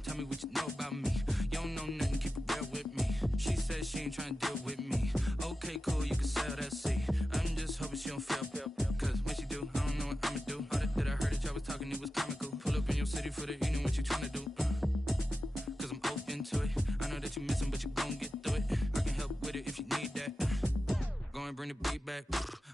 Trying to tell me what you know about me. You don't know nothing, keep it real with me. She said she ain't trying to deal with me. Okay, cool, you can sell that seat. I'm just hoping she don't fail. Cause when she do, I don't know what I'ma do. All that I heard that y'all was talking, it was comical. Pull up in your city for the evening, what you trying to do? Cause I'm open to it. I know that you missing, but you gon' get through it. I can help with it if you need that. Go and bring the beat back.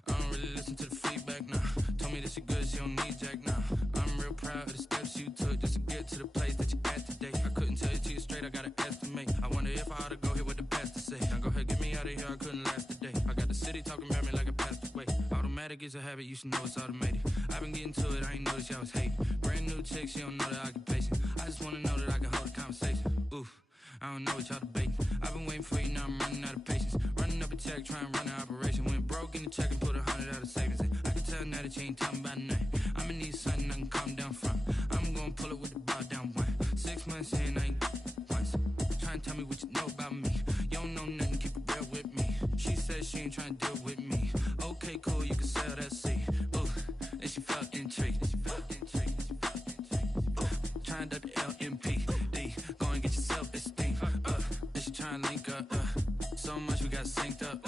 I don't really listen to the feedback, nah. Told me that she good, she don't need Jack, nah. I'm real proud of the steps you took just to get to the place that you at today. I couldn't tell you to you straight, I gotta estimate. I wonder if I ought to go here with the best to say. Now go ahead, get me out of here, I couldn't last today. I got the city talking about me like a passed away. Automatic is a habit, you should know it's automated. I've been getting to it, I ain't noticed y'all was hating. Brand new chick, she don't know the occupation. I just wanna know that I can hold a conversation. Oof, I don't know what y'all debating. I've been waiting for you, now I'm running out of patience. Running up a check, trying to run an operation. Went broke in the check and put 100 out of savings in. I can tell now that you ain't talking about nothing. I'ma need something I can calm down from. I'm gonna pull it with the bar down one. 6 months in, I ain't once. Trying to tell me what you know about me. You don't know nothing, keep it real with me. She said she ain't trying to deal with me. Okay, cool, you can sell that seat. Ooh, and she felt intrigued. Trying to the LMPD. Go and get your self-esteem. And she trying to link up. So much we got synced up.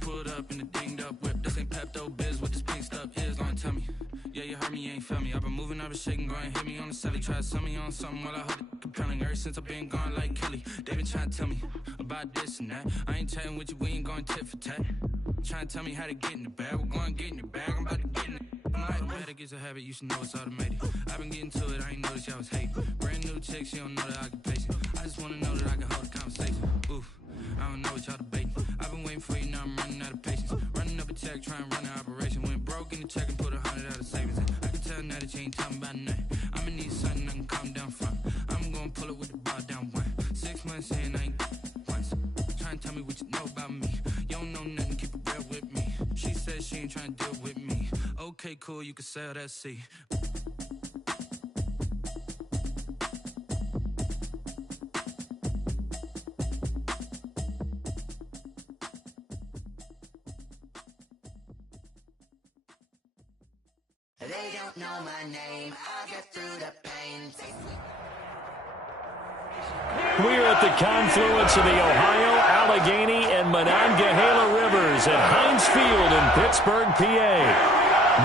Pulled up in the dinged up whip. This ain't Pepto-Biz, what this pink stuff is. Long tell me. Yeah, you heard me, you ain't felt me. I've been moving, I've been shaking, go and hit me on the celly. Try to sell me on something while I hold it compelling. Ever since I've been gone like Kelly, they been trying to tell me about this and that. I ain't chatting with you, we ain't going tit for tat. Trying to tell me how to get in the bag. We're going to get in the bag, I'm about to get in it. Automatic is a habit, you should know it's automated. I've been getting to it, I ain't noticed y'all was hating. Brand new chick, she don't know the occupation. I just wanna know that I can hold a conversation. Oof, I don't know what y'all debating. I've been waiting for you, now I'm running out of patience. Running up a check, trying to run an operation. Went broke in the check and put 100 out of savings in. I can tell now that you ain't talking about nothing. I'ma need something I can calm down from. I'm gonna pull it with the bar down one. 6 months in, I ain't once. Trying to tell me what you know about me. You don't know nothing, keep it real with me. She said she ain't trying to deal with me. Okay, cool, you can sell that seat. They don't know my name, I'll get through the pain. We're at the confluence of the Ohio, Allegheny, and Monongahela Rivers at Heinz Field in Pittsburgh, PA.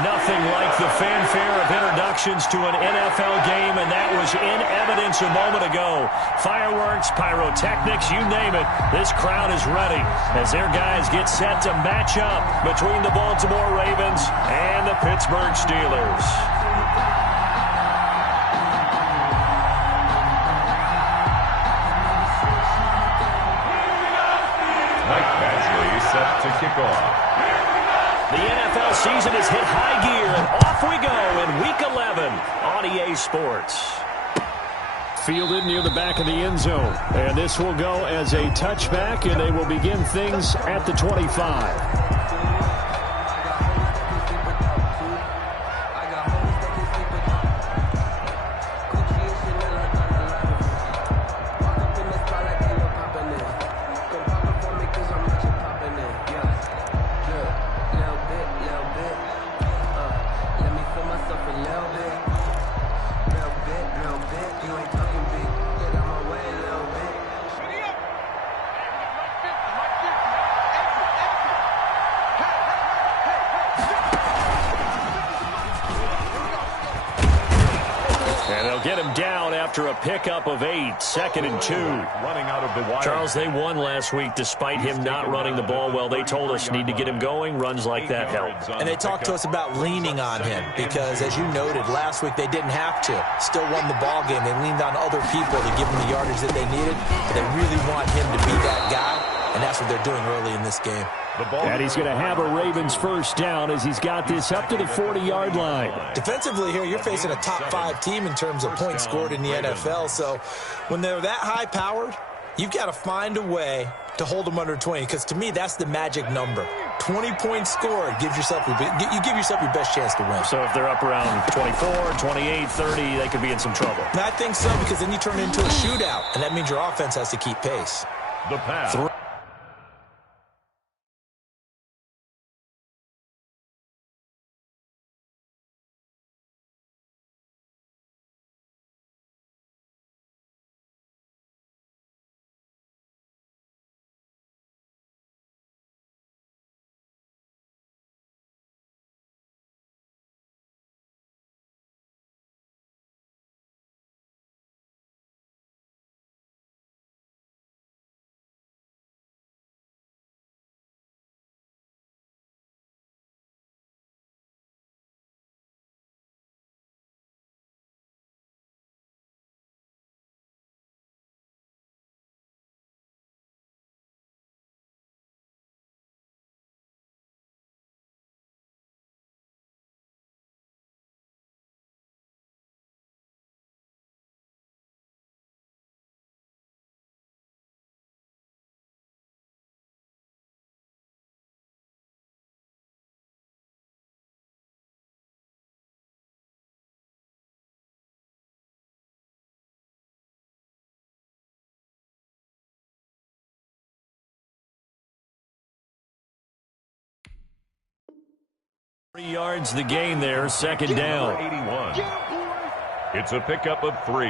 Nothing like the fanfare of introductions to an NFL game, and that was in evidence a moment ago. Fireworks, pyrotechnics, you name it. This crowd is ready as their guys get set to match up between the Baltimore Ravens and the Pittsburgh Steelers. Mike Badgley set to kick off. The NFL season has hit high gear, and off we go in Week 11 on EA Sports. Fielded near the back of the end zone, and this will go as a touchback, and they will begin things at the 25. Get him down after a pickup of 8, 2nd and 2. Running out of the wire. Charles, they won last week despite him not running the ball well. They told us need to get him going. Runs like that help. And they talked to us about leaning on him because, as you noted, last week they didn't have to. Still won the ball game. They leaned on other people to give them the yardage that they needed. But they really want him to be that guy, and that's what they're doing early in this game. And he's going to have a Ravens first down as he's got this up to the 40-yard line. Defensively here, you're facing a top-5 team in terms of points scored in the NFL. So when they're that high-powered, you've got to find a way to hold them under 20. Because to me, that's the magic number. 20 points scored you give yourself your best chance to win. So if they're up around 24, 28, 30, they could be in some trouble. And I think so, because then you turn it into a shootout, and that means your offense has to keep pace. The pass. 3 yards the gain there, second down. 81. It's a pickup of 3.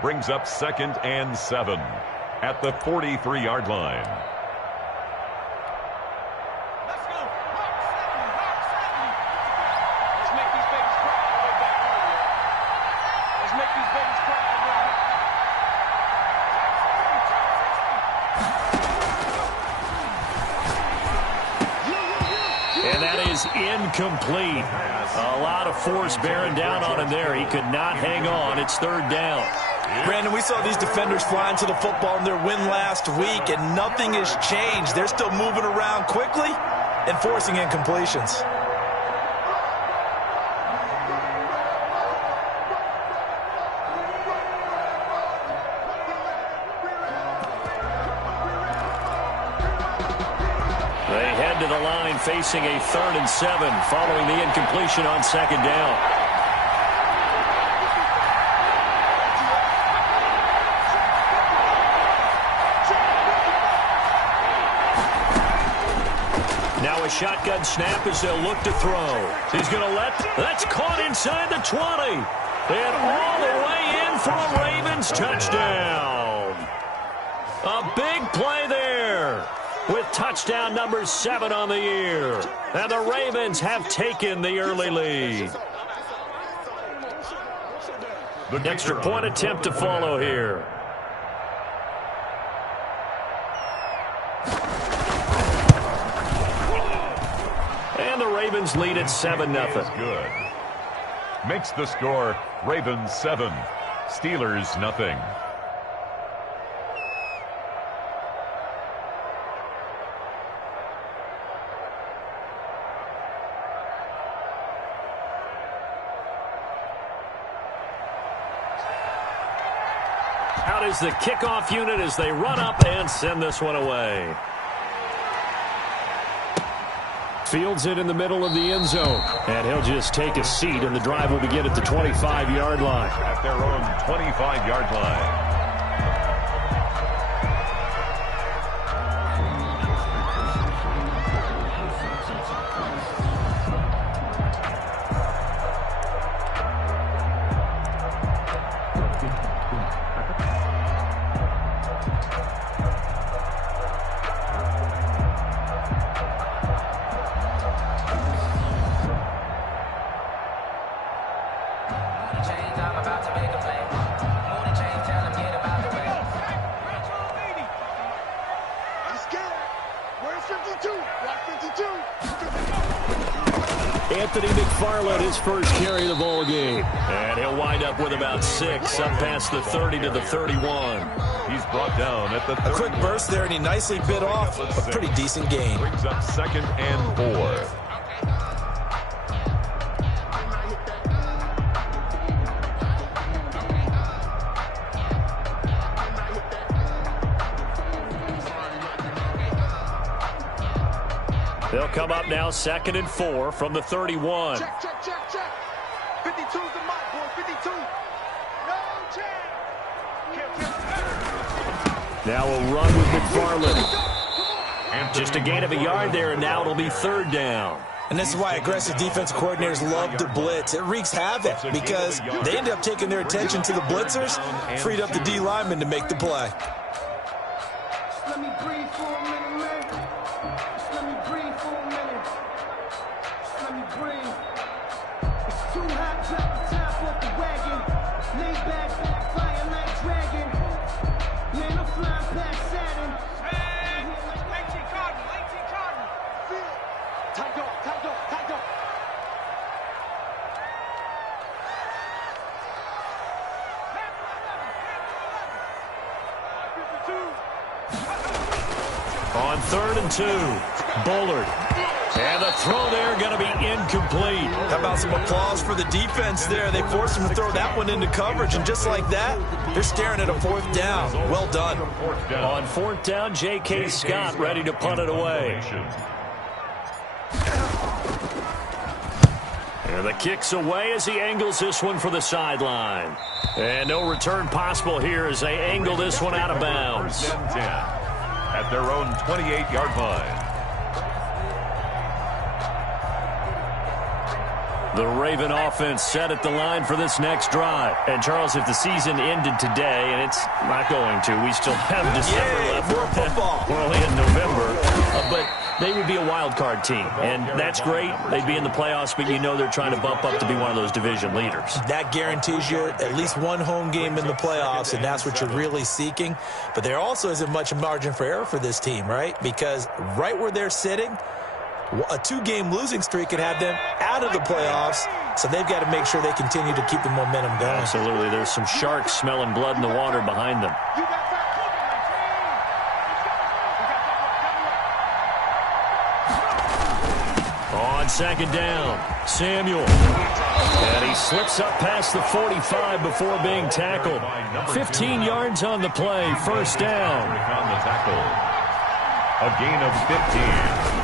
Brings up 2nd and 7 at the 43-yard line. Incomplete. A lot of force bearing down on him there. He could not hang on. It's third down. Brandon, we saw these defenders flying to the football in their win last week, and nothing has changed. They're still moving around quickly and forcing incompletions. To the line facing a 3rd and 7 following the incompletion on second down. Now a shotgun snap as they'll look to throw. He's going to that's caught inside the 20 and all the way in for a Ravens touchdown. A big play there, with touchdown number 7 on the year. And the Ravens have taken the early lead. The extra point attempt to follow here. And the Ravens lead at 7-0. Good. Makes the score Ravens 7, Steelers nothing. Out is the kickoff unit as they run up and send this one away. Fields it in the middle of the end zone. And he'll just take a seat, and the drive will begin at the 25-yard line. At their own 25-yard line. Anthony McFarland, his first carry of the ball game. And he'll wind up with about 6, up past the 30 to the 31. He's brought down at the 30. A quick burst there, and he nicely bit off a pretty decent gain. Brings up 2nd and 4. They'll come up now 2nd and 4 from the 31. Check. 52's the mark, boy. 52. No check. Now a run with McFarland. Just a gain of a yard there, and now it'll be 3rd down. And this is why aggressive defense coordinators love to blitz. It wreaks havoc because they end up taking their attention to the blitzers, freed up the D lineman to make the play. Let me breathe for a minute, man. Just let me breathe for a minute. Just let me breathe. It's too hot, drop the top off the wagon. Lay back, fire like dragon. Man, I'm flying past Saturn. Man, 18 Cardinal. Tight dog. On 3rd and 2, Bullard. And the throw there going to be incomplete. How about some applause for the defense there? They forced him to throw that one into coverage, and just like that, they're staring at a 4th down. Well done. On 4th down, J.K. Scott ready to punt it away. And the kick's away as he angles this one for the sideline. And no return possible here as they angle this one out of bounds. At their own 28-yard line. The Raven offense set at the line for this next drive. And, Charles, if the season ended today, and it's not going to, we still have December left. More football. We're only in November. But they would be a wild card team, and that's great. They'd be in the playoffs, but you know they're trying to bump up to be one of those division leaders. That guarantees you at least one home game in the playoffs, and that's what you're really seeking. But there also isn't much margin for error for this team, right? Because right where they're sitting, a 2-game losing streak could have them out of the playoffs, so they've got to make sure they continue to keep the momentum going. Absolutely. There's some sharks smelling blood in the water behind them. On second down, Samuel. And he slips up past the 45 before being tackled. 15 yards on the play, first down. On the tackle. A gain of 15.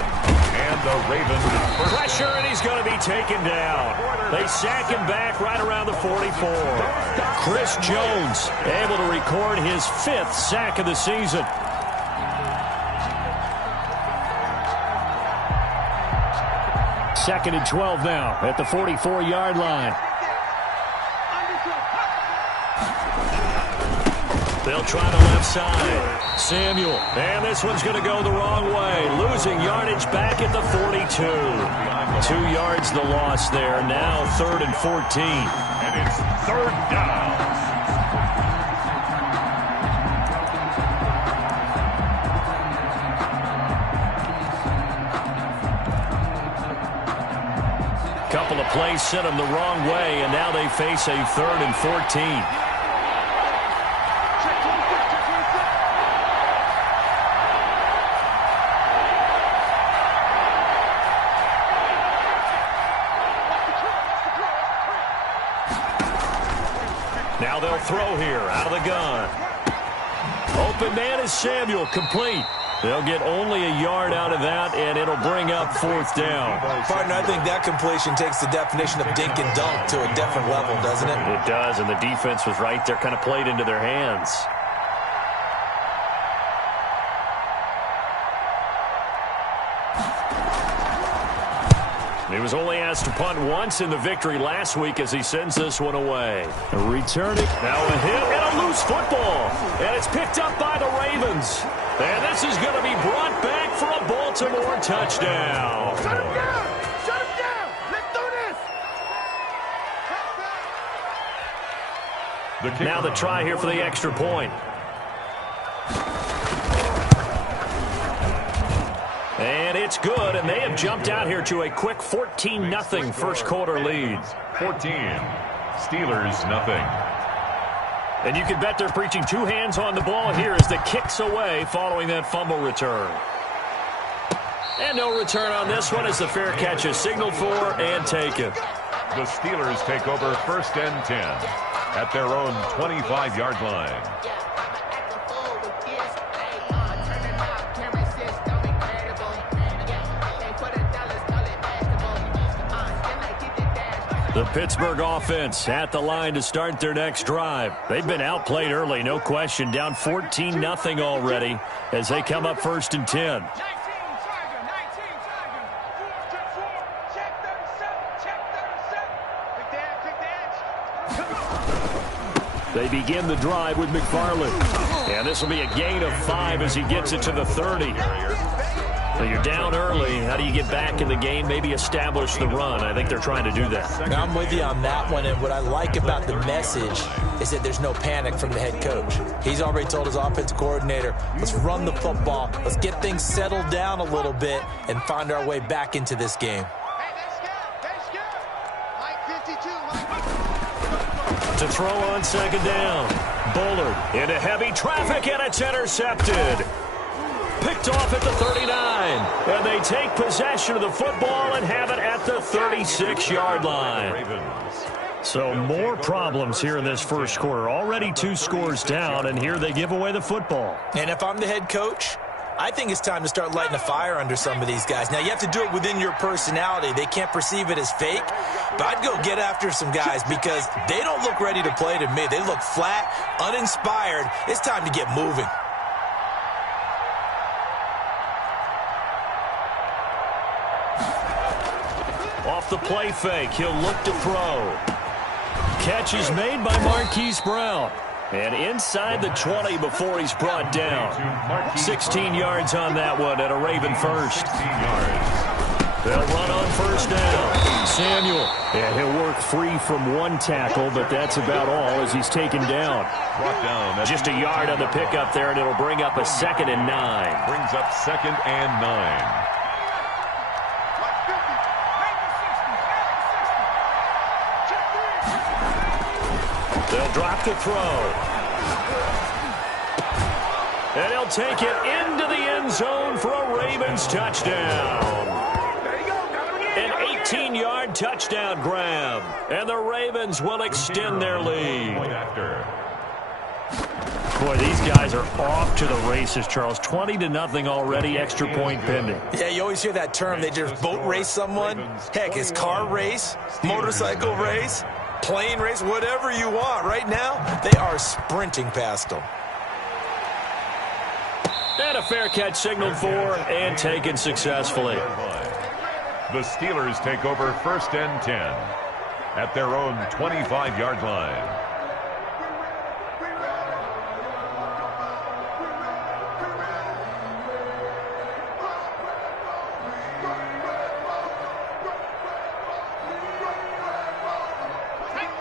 And the Ravens pressure, and he's going to be taken down. They sack him back right around the 44. Chris Jones able to record his 5th sack of the season. Second and 12 now at the 44-yard line. They'll try the left side. Samuel. And this one's going to go the wrong way. Losing yardage back at the 42. 2 yards the loss there. Now 3rd and 14. And it's 3rd down. Couple of plays sent them the wrong way, and now they face a 3rd and 14. Now they'll throw here out of the gun. Open man is Samuel, complete. They'll get only a yard out of that, and it'll bring up 4th down. Partner, I think that completion takes the definition of dink and dunk to a different level, doesn't it? It does, and the defense was right there, kind of played into their hands. He was only asked to punt once in the victory last week as he sends this one away. Returning. Now a hit and a loose football. And it's picked up by the Ravens. And this is going to be brought back for a Baltimore touchdown. Shut him down! Shut him down! Let's do this! Now the try here for the extra point. And it's good, and they have jumped out here to a quick 14-0 first quarter lead. 14. Steelers, nothing. And you can bet they're preaching 2 hands on the ball here as the kick's away following that fumble return. And no return on this one as the fair catch is signaled for and taken. The Steelers take over 1st and 10 at their own 25-yard line. The Pittsburgh offense at the line to start their next drive. They've been outplayed early, no question, down 14-0 already as they come up 1st and 10. They begin the drive with McFarland. And this will be a gain of 5 as he gets it to the 30. So you're down early. How do you get back in the game? Maybe establish the run. I think they're trying to do that. Now, I'm with you on that one, and what I like about the message is that there's no panic from the head coach. He's already told his offensive coordinator, let's run the football, let's get things settled down a little bit and find our way back into this game. To throw on second down. Bullard into heavy traffic, and it's intercepted. Picked off at the 39, and they take possession of the football and have it at the 36-yard line. So more problems here in this first quarter. Already 2 scores down, and here they give away the football. And if I'm the head coach, I think it's time to start lighting a fire under some of these guys. Now, you have to do it within your personality. They can't perceive it as fake, but I'd go get after some guys because they don't look ready to play to me. They look flat, uninspired. It's time to get moving. Off the play fake, he'll look to throw. Catch is made by Marquise Brown. And inside the 20 before he's brought down. 16 yards on that one and a Raven first. They'll run on first down. Samuel. And he'll work free from one tackle, but that's about all as he's taken down. Just a yard on the pickup there, and it'll bring up a 2nd and 9. Brings up 2nd and 9. They'll drop the throw. And he'll take it into the end zone for a Ravens touchdown. An 18-yard touchdown grab. And the Ravens will extend their lead. Boy, these guys are off to the races, Charles. 20-0 already, extra point pending. Yeah, you always hear that term. They just boat race someone. Heck, it's car race, motorcycle race, plane race, whatever you want. Right now, they are sprinting past them. And a fair catch signaled for and taken successfully. The Steelers take over 1st and 10 at their own 25-yard line.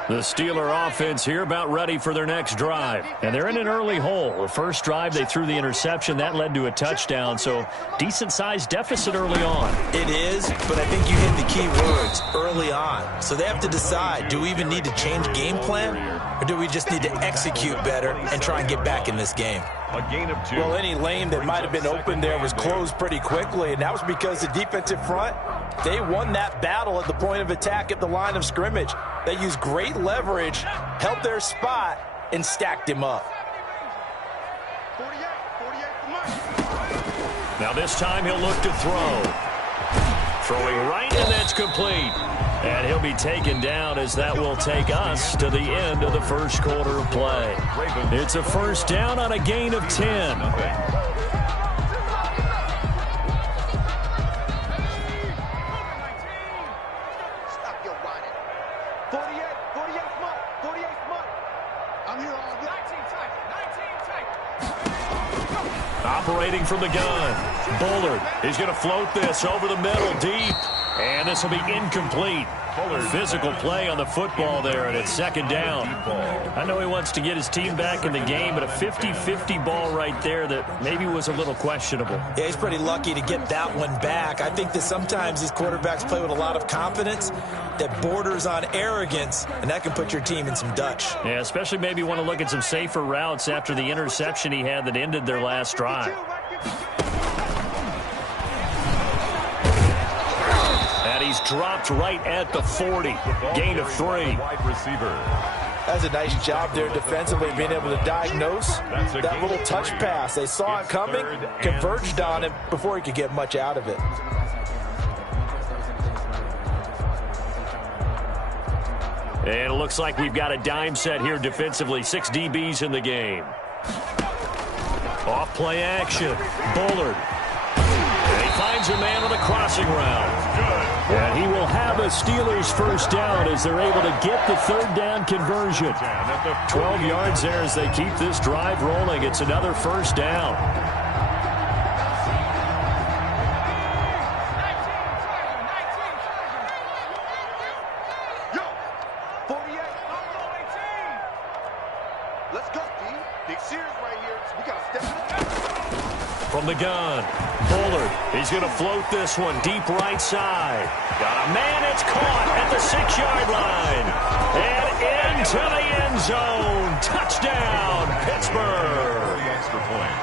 The Steeler offense here about ready for their next drive. And they're in an early hole. The first drive, they threw the interception. That led to a touchdown, so decent-sized deficit early on. It is, but I think you hit the key words, early on. So they have to decide, do we even need to change game plan, or do we just need to execute better and try and get back in this game? A gain of 2. Well, any lane that might have been open there was closed pretty quickly, and that was because the defensive front, they won that battle at the point of attack at the line of scrimmage. They used great leverage, held their spot, and stacked him up. Now this time he'll look to throw. Throwing right, and that's complete. And he'll be taken down as that will take us to the end of the first quarter of play. It's a first down on a gain of 10. Operating from the gun. Bullard is going to float this over the middle deep. And this will be incomplete. Physical play on the football there, and it's 2nd down. I know he wants to get his team back in the game, but a 50-50 ball right there that maybe was a little questionable. Yeah, he's pretty lucky to get that one back. I think that sometimes these quarterbacks play with a lot of confidence that borders on arrogance, and that can put your team in some Dutch. Yeah, especially maybe want to look at some safer routes after the interception he had that ended their last drive. And he's dropped right at the 40. Gain of 3. That's a nice job there defensively, being able to diagnose that little touch pass. They saw it coming, converged on him before he could get much out of it. And it looks like we've got a dime set here defensively. 6 DBs in the game. Off play action. Bullard. And he finds a man on the crossing route. And he will have a Steelers first down as they're able to get the 3rd down conversion. 12 yards there as they keep this drive rolling. It's another first down. From the gun, Bullard, he's going to float this one deep right side. Got a man, it's caught at the 6-yard line. And into the end zone. Touchdown, Pittsburgh.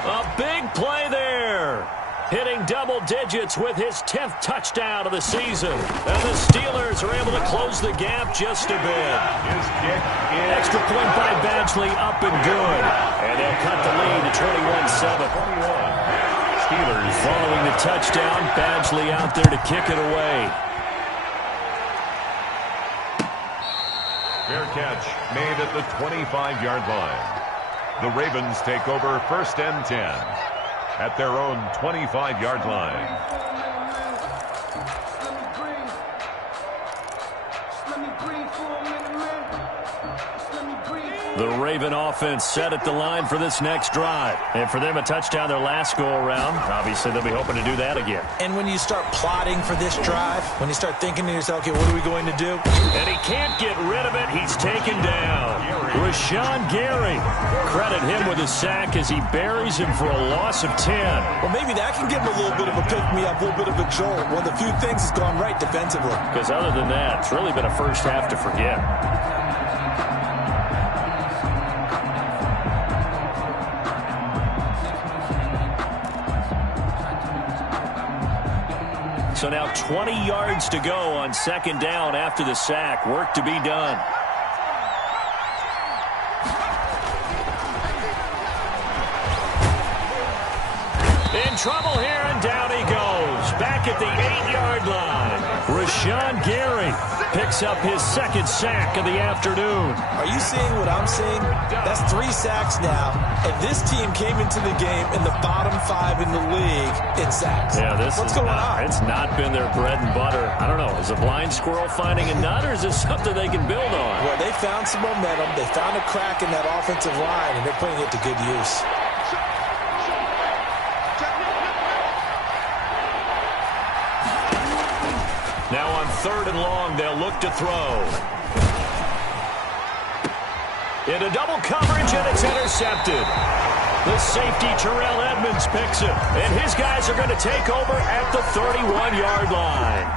A big play there. Hitting double digits with his 10th touchdown of the season. And the Steelers are able to close the gap just a bit. Extra point by Badgley, up and good. And they'll cut the lead to 21-7. Steelers following the touchdown. Badgley out there to kick it away. Fair catch made at the 25-yard line. The Ravens take over 1st and 10 at their own 25-yard line. The Raven offense set at the line for this next drive. And for them, a touchdown their last go-around. Obviously, they'll be hoping to do that again. And when you start plotting for this drive, when you start thinking to yourself, okay, what are we going to do? And he can't get rid of it. He's taken down. Rashawn Gary. Credit him with a sack as he buries him for a loss of 10. Well, maybe that can give him a little bit of a pick-me-up, a little bit of a jolt. One of the few things has gone right defensively. Because other than that, it's really been a first half to forget. So now 20 yards to go on second down after the sack. Work to be done. In trouble here, and down he goes. Back at the 8-yard line. Rashawn Gary picks up his second sack of the afternoon. Are you seeing what I'm seeing? That's 3 sacks now, and this team came into the game in the bottom 5 in the league in sacks. Yeah, What's going on? It's not been their bread and butter. I don't know. Is a blind squirrel finding a nut, or is this something they can build on? Well, they found some momentum. They found a crack in that offensive line, and they're putting it to good use. Now on 3rd and long, they'll look to throw. Into double coverage, and it's intercepted. The safety, Terrell Edmonds, picks it. And his guys are going to take over at the 31-yard line.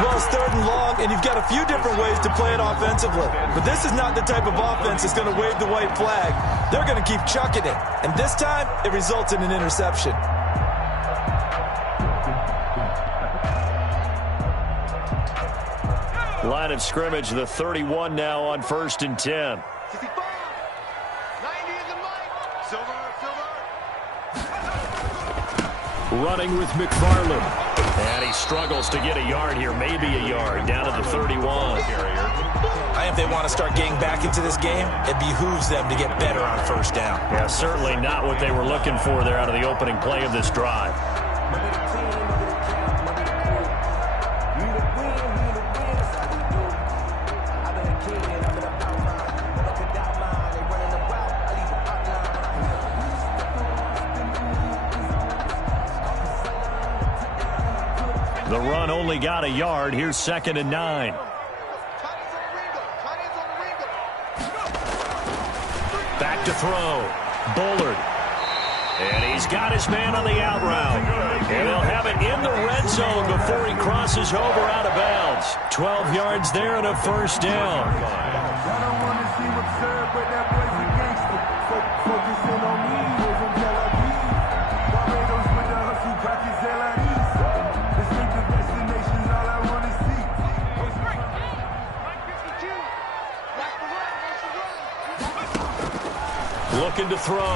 Well, it's 3rd and long, and you've got a few different ways to play it offensively. But this is not the type of offense that's going to wave the white flag. They're going to keep chucking it. And this time, it results in an interception. Line of scrimmage, the 31 now on 1st and 10. Running with McFarland. And he struggles to get a yard here, maybe a yard, down to the 31. I think if they want to start getting back into this game, it behooves them to get better on 1st down. Yeah, certainly not what they were looking for there out of the opening play of this drive. The run only got a yard. Here's 2nd and 9. Back to throw. Bullard. And he's got his man on the out route. And they'll have it in the red zone before he crosses over out of bounds. 12 yards there and a 1st down. Looking to throw.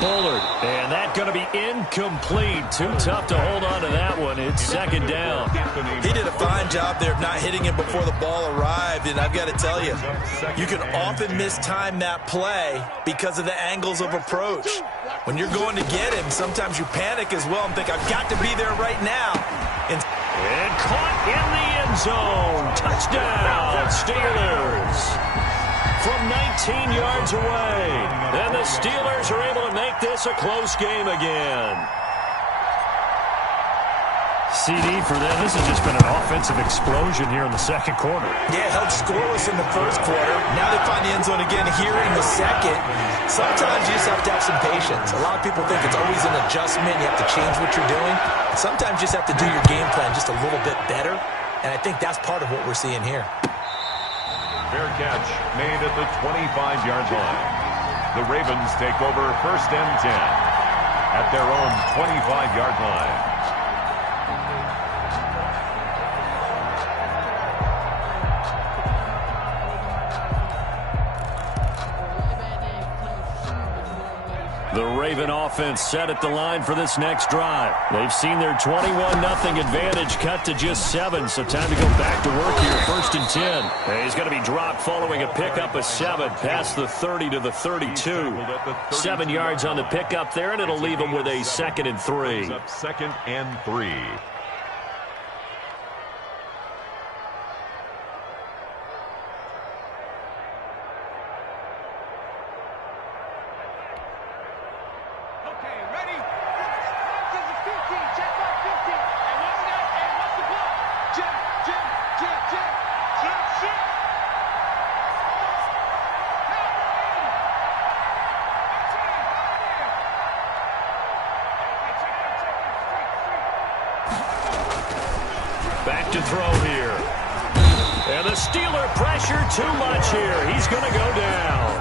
Bullard. And that's going to be incomplete. Too tough to hold on to that one. It's 2nd down. He did a fine job there of not hitting him before the ball arrived, and I've got to tell you, you can often mistime that play because of the angles of approach. When you're going to get him, sometimes you panic as well and think, I've got to be there right now. And caught in the end zone. Touchdown, Steelers. From 19 yards away. And the Steelers are able to make this a close game again. CD for them. This has just been an offensive explosion here in the 2nd quarter. Yeah, held scoreless in the 1st quarter. Now they find the end zone again here in the 2nd. Sometimes you just have to have some patience. A lot of people think it's always an adjustment. You have to change what you're doing. Sometimes you just have to do your game plan just a little bit better. And I think that's part of what we're seeing here. Fair catch made at the 25-yard line. The Ravens take over 1st and 10 at their own 25-yard line. The Raven offense set at the line for this next drive. They've seen their 21-0 advantage cut to just 7, so time to go back to work here, 1st and 10. And he's going to be dropped following a pickup of 7 past the 30 to the 32. 7 yards on the pickup there, and it'll leave him with a 2nd and 3. 2nd and 3. Back to throw here. And the Steeler pressure too much here. He's going to go down.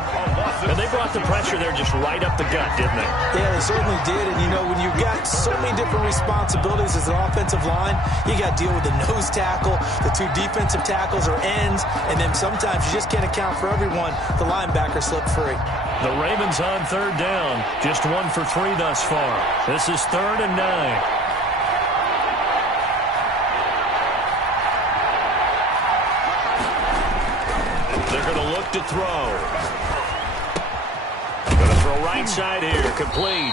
And they brought the pressure there just right up the gut, didn't they? Yeah, they certainly did. And, you know, when you've got so many different responsibilities as an offensive line, you got to deal with the nose tackle, the two defensive tackles or ends, and then sometimes you just can't account for everyone. The linebacker slipped free. The Ravens on third down. Just 1 for 3 thus far. This is 3rd and 9. To throw. Going to throw right side here. Complete.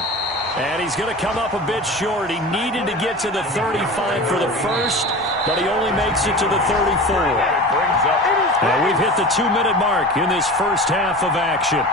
And he's going to come up a bit short. He needed to get to the 35 for the first, but he only makes it to the 34. And we've hit the 2-minute mark in this first half of action.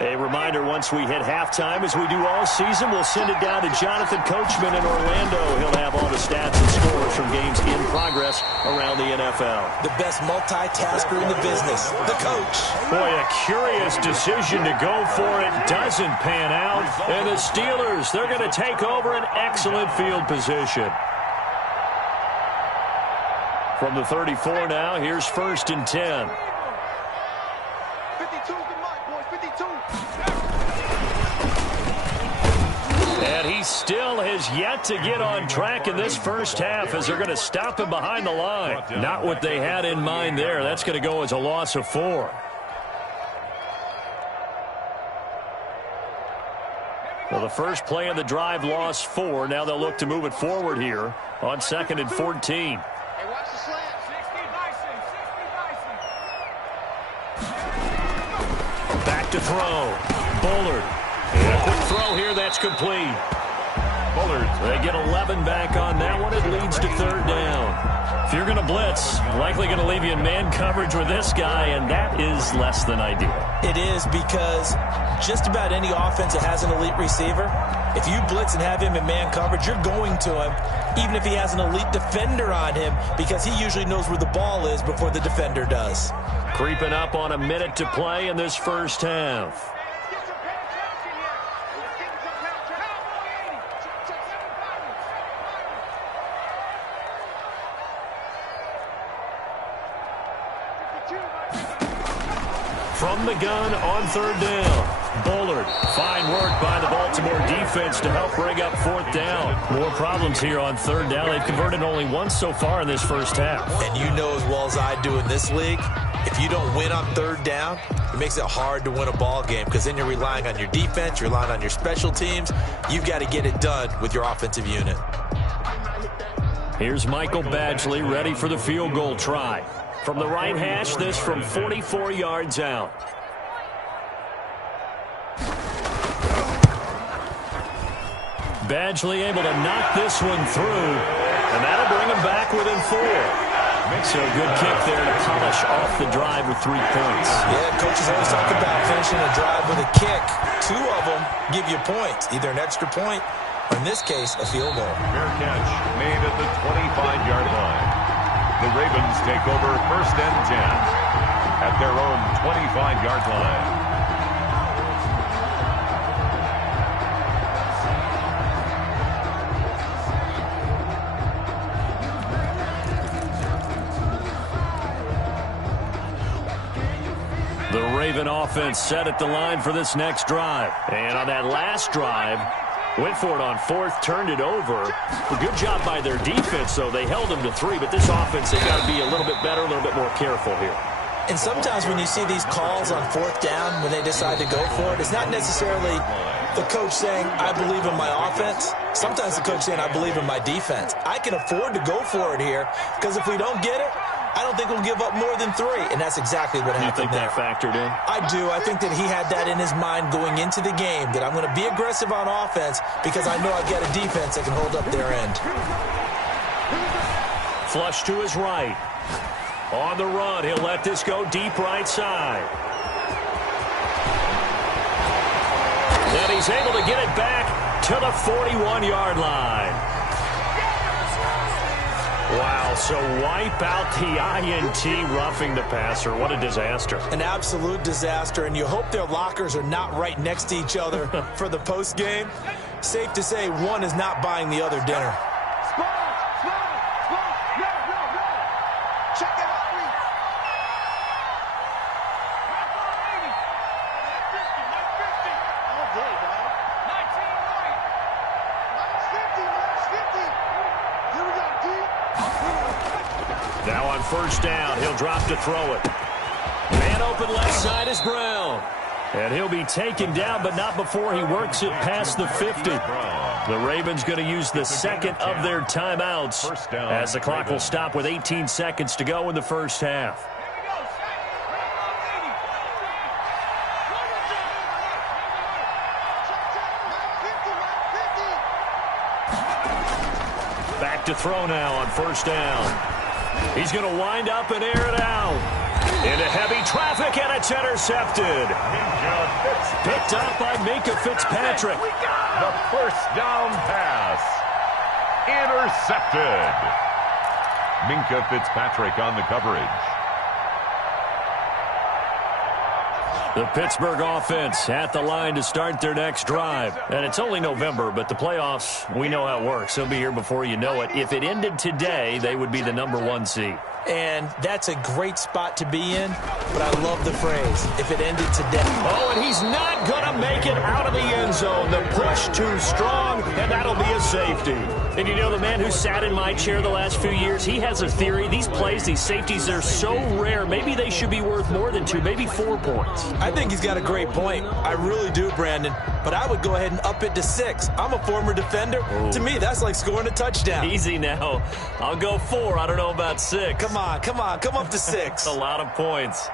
A reminder, once we hit halftime, as we do all season, we'll send it down to Jonathan Coachman in Orlando. He'll have all the stats and scores from games in progress around the NFL. The best multitasker in the business, the coach. Boy, a curious decision to go for it. Doesn't pan out. And the Steelers, they're going to take over an excellent field position. From the 34 now, here's 1st and 10. And he still has yet to get on track in this first half as they're going to stop him behind the line. Not what they had in mind there. That's going to go as a loss of 4. Well, the first play of the drive lost 4. Now they'll look to move it forward here on 2nd and 14. Back to throw. Bullard. And a quick throw here. That's complete. Bullard. They get 11 back on that one. It leads to 3rd down. If you're going to blitz, likely going to leave you in man coverage with this guy, and that is less than ideal. It is, because just about any offense that has an elite receiver, if you blitz and have him in man coverage, you're going to him, even if he has an elite defender on him, because he usually knows where the ball is before the defender does. Creeping up on a minute to play in this first half. From the gun on 3rd down. Bullard. Fine work by the Baltimore defense to help bring up 4th down. More problems here on 3rd down. They've converted only once so far in this first half. And you know as well as I do in this league, if you don't win on 3rd down, it makes it hard to win a ball game, because then you're relying on your defense, you're relying on your special teams. You've got to get it done with your offensive unit. Here's Michael Badgley ready for the field goal try. From the right hash, this from 44 yards out. Badgley able to knock this one through, and that'll bring him back within 4. So good kick there to polish off the drive with 3 points. Yeah, coaches always talk about finishing a drive with a kick. 2 of them give you points, either an extra point or, in this case, a field goal. Fair catch made at the 25-yard line. The Ravens take over 1st and 10 at their own 25-yard line. The Raven offense set at the line for this next drive. And on that last drive, went for it on 4th, turned it over. A good job by their defense, though. They held them to 3, but this offense, they got to be a little bit better, a little bit more careful here. And sometimes when you see these calls on 4th down, when they decide to go for it, it's not necessarily the coach saying, I believe in my offense. Sometimes the coach saying, I believe in my defense. I can afford to go for it here, because if we don't get it, I don't think we'll give up more than 3, and that's exactly what happened. You think that factored in? I do. I think that he had that in his mind going into the game, that I'm going to be aggressive on offense because I know I've got a defense that can hold up their end. Flush to his right. On the run, he'll let this go deep right side. And he's able to get it back to the 41-yard line. Wow, so wipe out the INT roughing the passer. What a disaster. An absolute disaster, and you hope their lockers are not right next to each other for the postgame. Safe to say one is not buying the other dinner. Now on first down, he'll drop to throw it. Man open left side is Brown. And he'll be taken down, but not before he works it past the 50. The Ravens going to use the second of their timeouts as the clock will stop with 18 seconds to go in the first half. Back to throw now on first down. He's going to wind up and air it out. Into heavy traffic, and it's intercepted. Picked up by Minkah Fitzpatrick. The first down pass. Intercepted. Minkah Fitzpatrick on the coverage. The Pittsburgh offense at the line to start their next drive. And it's only November, but the playoffs, we know how it works. They'll be here before you know it. If it ended today, they would be the #1 seed. And that's a great spot to be in, but I love the phrase, if it ended today. Oh, and he's not going to make it out of the end zone. The push too strong, and that'll be a safety. And you know, the man who sat in my chair the last few years, he has a theory. These plays, these safeties, they're so rare. Maybe they should be worth more than 2, maybe 4 points. I think he's got a great point. I really do, Brandon. But I would go ahead and up it to 6. I'm a former defender. Ooh. To me, that's like scoring a touchdown. Easy now. I'll go 4. I don't know about 6. Come on. Come up to 6. That's a lot of points.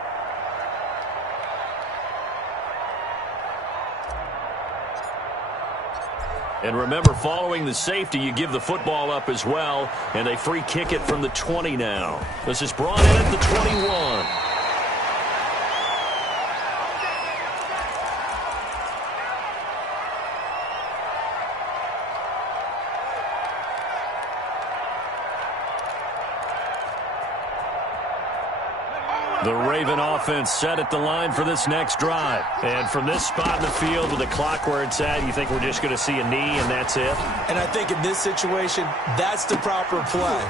And remember, following the safety, you give the football up as well, and they free kick it from the 20 now. This is brought in at the 21. The Raven offense set at the line for this next drive. And from this spot in the field with the clock where it's at, you think we're just going to see a knee and that's it? And I think in this situation, that's the proper play.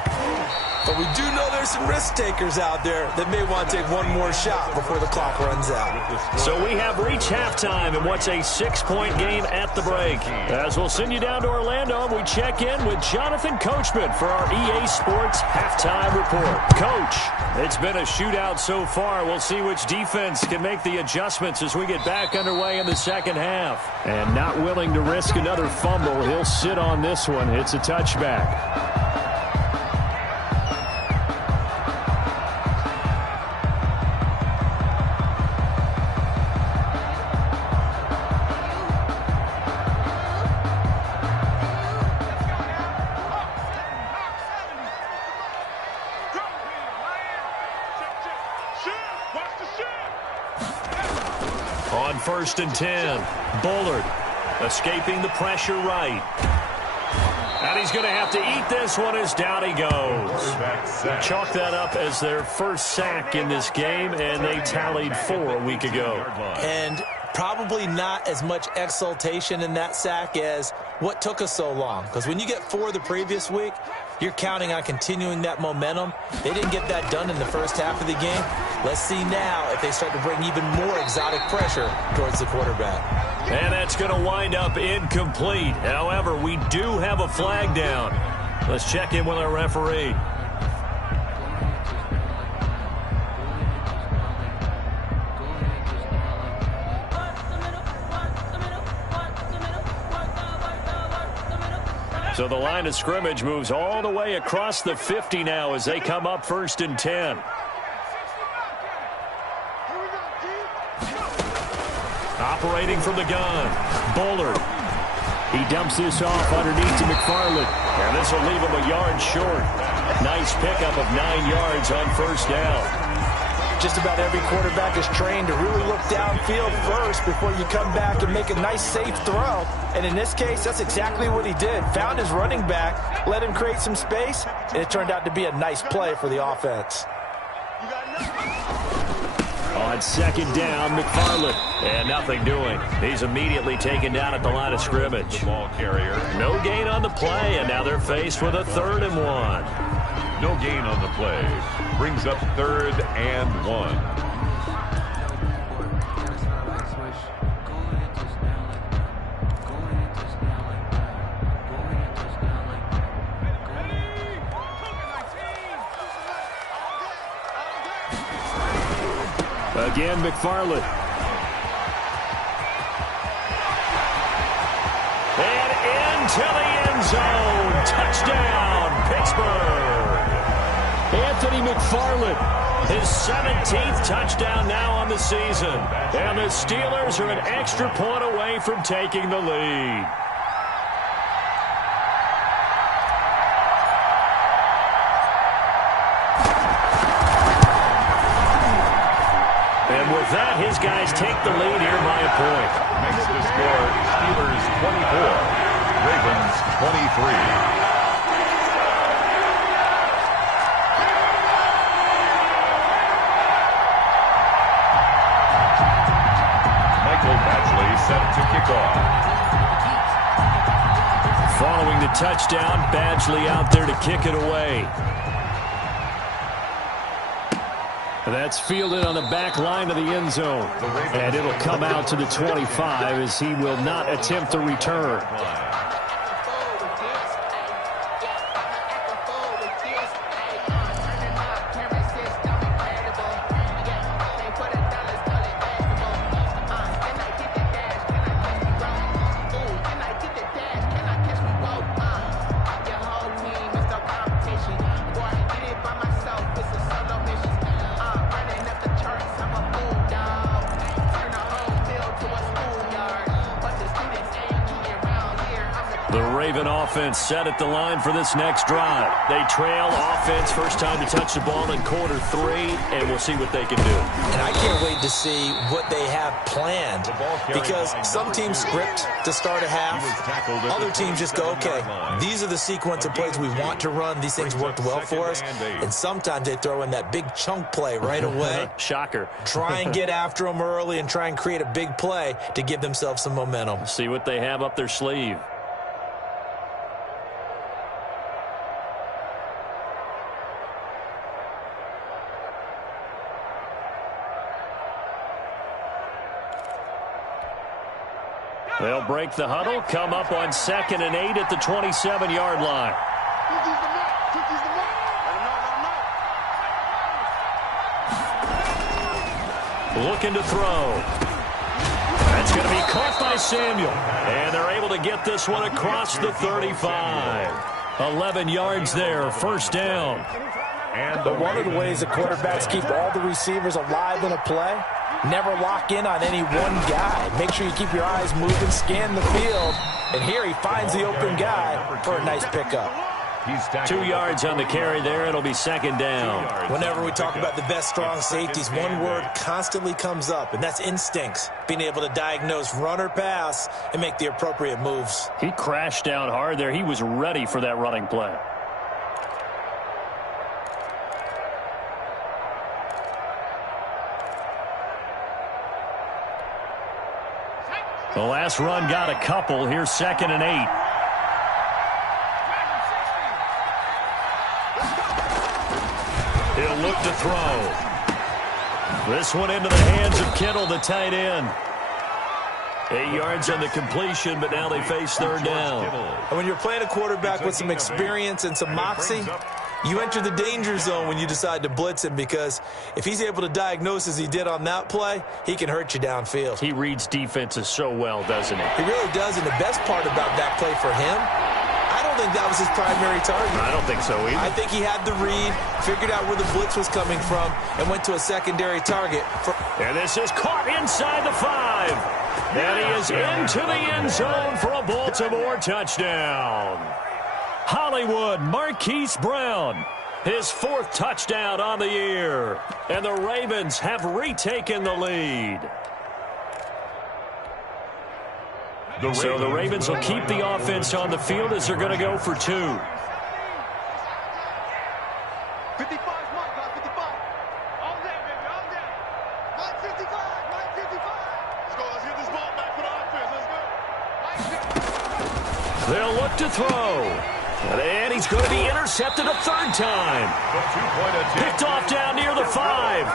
But we do know there's some risk takers out there that may want to take one more shot before the clock runs out. So we have reached halftime in what's a 6-point game at the break. As we'll send you down to Orlando, we check in with Jonathan Coachman for our EA Sports Halftime Report. Coach, it's been a shootout so far. We'll see which defense can make the adjustments as we get back underway in the second half. And not willing to risk another fumble, he'll sit on this one. It's a touchback. On 1st and 10, Bullard escaping the pressure right. And he's going to have to eat this one as down he goes. Chalk that up as their first sack in this game, and they tallied 4 a week ago. And probably not as much exultation in that sack as what took us so long. Because when you get 4 the previous week, you're counting on continuing that momentum. They didn't get that done in the first half of the game. Let's see now if they start to bring even more exotic pressure towards the quarterback. And that's going to wind up incomplete. However, we do have a flag down. Let's check in with our referee. So the line of scrimmage moves all the way across the 50 now as they come up 1st and 10. Operating from the gun, Bullard. He dumps this off underneath to McFarland. And this will leave him a yard short. Nice pickup of 9 yards on first down. Just about every quarterback is trained to really look downfield first before you come back and make a nice, safe throw. And in this case, that's exactly what he did. Found his running back, let him create some space, and it turned out to be a nice play for the offense. On second down, McFarland. And nothing doing. He's immediately taken down at the line of scrimmage. The ball carrier. No gain on the play, and now they're faced with a 3rd and 1. No gain on the play. Brings up 3rd and 1. Again, McFarland. And into the end zone. Touchdown, Pittsburgh. Anthony McFarland, his 17th touchdown now on the season. And the Steelers are an extra point away from taking the lead. And with that, his guys take the lead here by a point. Makes the score Steelers 24, Ravens 23. Set to kick off. Following the touchdown, Badgley out there to kick it away. That's fielded on the back line of the end zone. And it'll come out to the 25 as he will not attempt the return. Offense set at the line for this next drive. They trail offense, first time to touch the ball in quarter 3, and we'll see what they can do. And I can't wait to see what they have planned, because some teams script to start a half. Other teams just go, okay, these are the sequence of plays we want to run. These things worked well for us. And sometimes they throw in that big chunk play right away. Shocker. Try and get after them early and try and create a big play to give themselves some momentum. See what they have up their sleeve. They'll break the huddle, come up on 2nd and 8 at the 27-yard line. Looking to throw. That's going to be caught by Samuel. And they're able to get this one across the 35. 11 yards there, first down. But one of the ways the quarterbacks keep all the receivers alive in a play, never lock in on any one guy. Make sure you keep your eyes moving, scan the field. And here he finds the open guy for a nice pickup. 2 yards on the carry there. It'll be second down. Whenever we talk about the best strong safeties, one word constantly comes up, and that's instincts. Being able to diagnose run or pass and make the appropriate moves. He crashed down hard there. He was ready for that running play. The last run got a couple. Here's 2nd and 8. He'll look to throw. This one into the hands of Kittle, the tight end. 8 yards on the completion, but now they face third down. And when you're playing a quarterback with some experience and some moxie, you enter the danger zone when you decide to blitz him, because if he's able to diagnose as he did on that play, he can hurt you downfield. He reads defenses so well, doesn't he? He really does, and the best part about that play for him, I don't think that was his primary target. I don't think so either. I think he had the read, figured out where the blitz was coming from, and went to a secondary target. And this is caught inside the 5. And he is into the end zone for a Baltimore touchdown. Hollywood Marquise Brown, his 4th touchdown on the year. And the Ravens have retaken the lead. So the Ravens will keep the offense on the field as they're going to go for 2. 55, Mike, 55. All day, baby, all day. Mike 55, Mike 55. Let's go, let's get this ball back for the offense. Let's go. They'll look to throw. And he's going to be intercepted a 3rd time. Picked off down near the 5.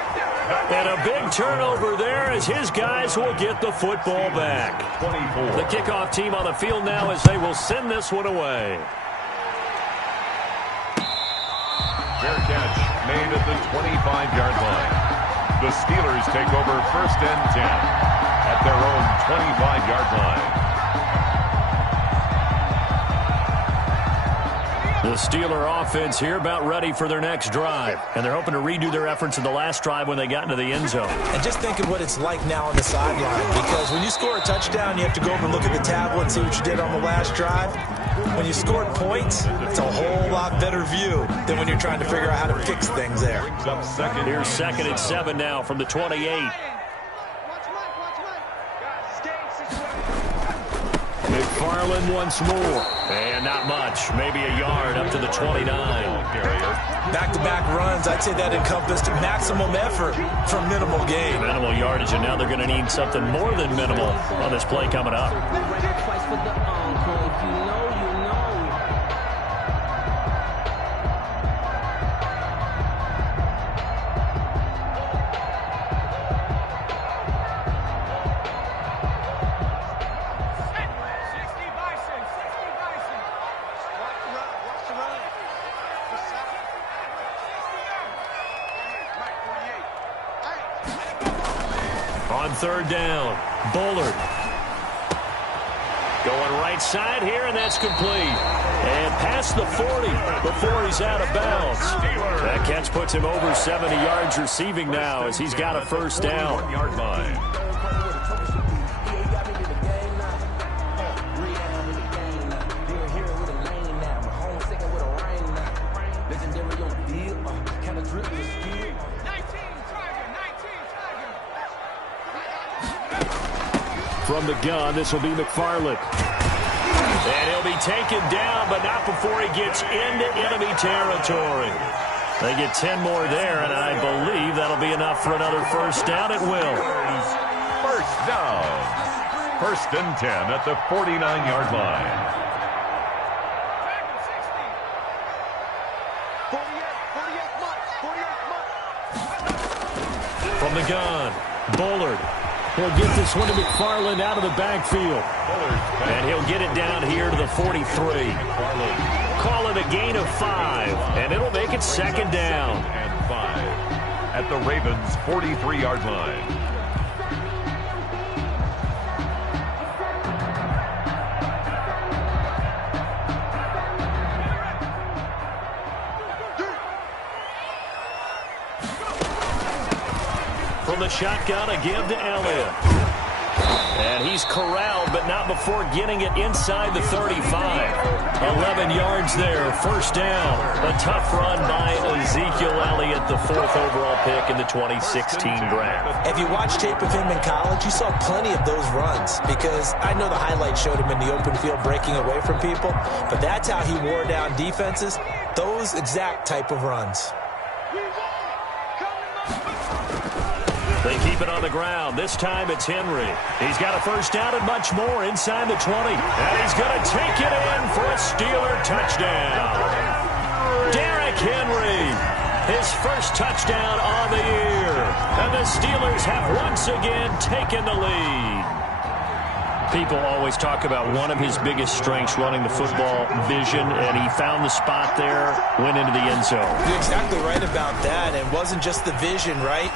And a big turnover there as his guys will get the football back. The kickoff team on the field now as they will send this one away. Fair catch made at the 25-yard line. The Steelers take over 1st and 10 at their own 25-yard line. The Steeler offense here about ready for their next drive. And they're hoping to redo their efforts in the last drive when they got into the end zone. And just think of what it's like now on the sideline, because when you score a touchdown, you have to go over and look at the tablet and see what you did on the last drive. When you scored points, it's a whole lot better view than when you're trying to figure out how to fix things there. Here's 2nd and 7 now from the 28. McFarland once more. And not much. Maybe a yard up to the 29. Back-to-back runs, I'd say that encompassed maximum effort for minimal gain. Minimal yardage, and now they're going to need something more than minimal on this play coming up. On 3rd down, Bullard. Going right side here, and that's complete. And past the 40 before he's out of bounds. That catch puts him over 70 yards receiving now as he's got a 1st down. 41-yard line. From the gun, this will be McFarland. And he'll be taken down, but not before he gets into enemy territory. They get 10 more there, and I believe that'll be enough for another 1st down. It will. 1st down. 1st and 10 at the 49-yard line. From the gun, Bullard. He'll get this one to McFarland out of the backfield. And he'll get it down here to the 43. Call it a gain of 5, and it'll make it 2nd down. And 5 at the Ravens' 43-yard line. From the shotgun, a give to Elliott. And he's corralled, but not before getting it inside the 35. 11 yards there, 1st down. A tough run by Ezekiel Elliott, the 4th overall pick in the 2016 draft. If you watch tape of him in college, you saw plenty of those runs, because I know the highlights showed him in the open field breaking away from people, but that's how he wore down defenses, those exact type of runs. They keep it on the ground. This time it's Henry. He's got a 1st down and much more inside the 20. And he's going to take it in for a Steeler touchdown. Derrick Henry, his 1st touchdown on the year. And the Steelers have once again taken the lead. People always talk about one of his biggest strengths, running the football, vision, and he found the spot there, went into the end zone. You're exactly right about that. It wasn't just the vision, right?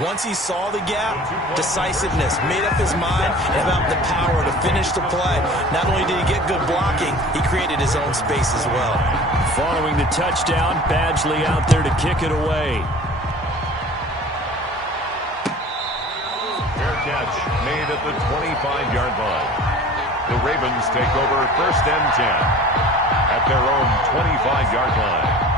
Once he saw the gap, decisiveness, made up his mind, and about the power to finish the play. Not only did he get good blocking, he created his own space as well. Following the touchdown, Badgley out there to kick it away. Fair catch made at the 25-yard line. The Ravens take over 1st and 10 at their own 25-yard line.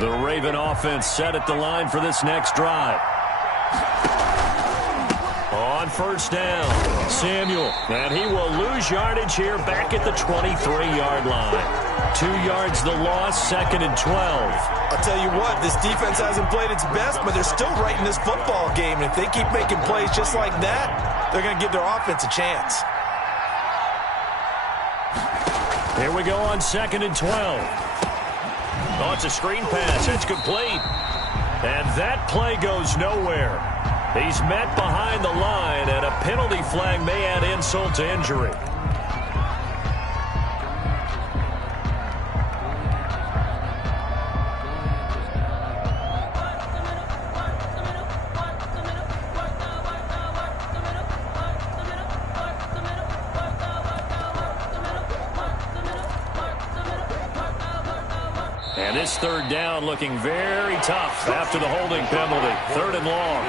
The Raven offense set at the line for this next drive. On 1st down, Samuel, and he will lose yardage here back at the 23-yard line. 2 yards the loss, 2nd and 12. I'll tell you what, this defense hasn't played its best, but they're still right in this football game. And if they keep making plays just like that, they're going to give their offense a chance. Here we go on 2nd and 12. Oh, it's a screen pass. It's complete. And that play goes nowhere. He's met behind the line, and a penalty flag may add insult to injury. And this 3rd down looking very tough after the holding penalty. 3rd and long.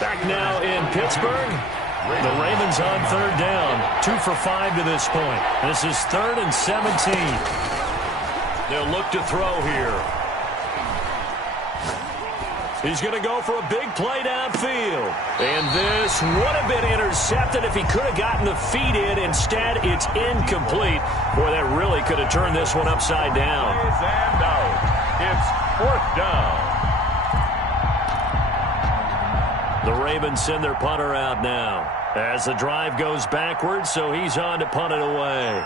Back now in Pittsburgh. The Ravens on 3rd down. 2 for 5 to this point. This is 3rd and 17. They'll look to throw here. He's going to go for a big play downfield. And this would have been intercepted if he could have gotten the feet in. Instead, it's incomplete. Boy, that really could have turned this one upside down. And out. It's 4th down. The Ravens send their punter out now as the drive goes backwards, so he's on to punt it away.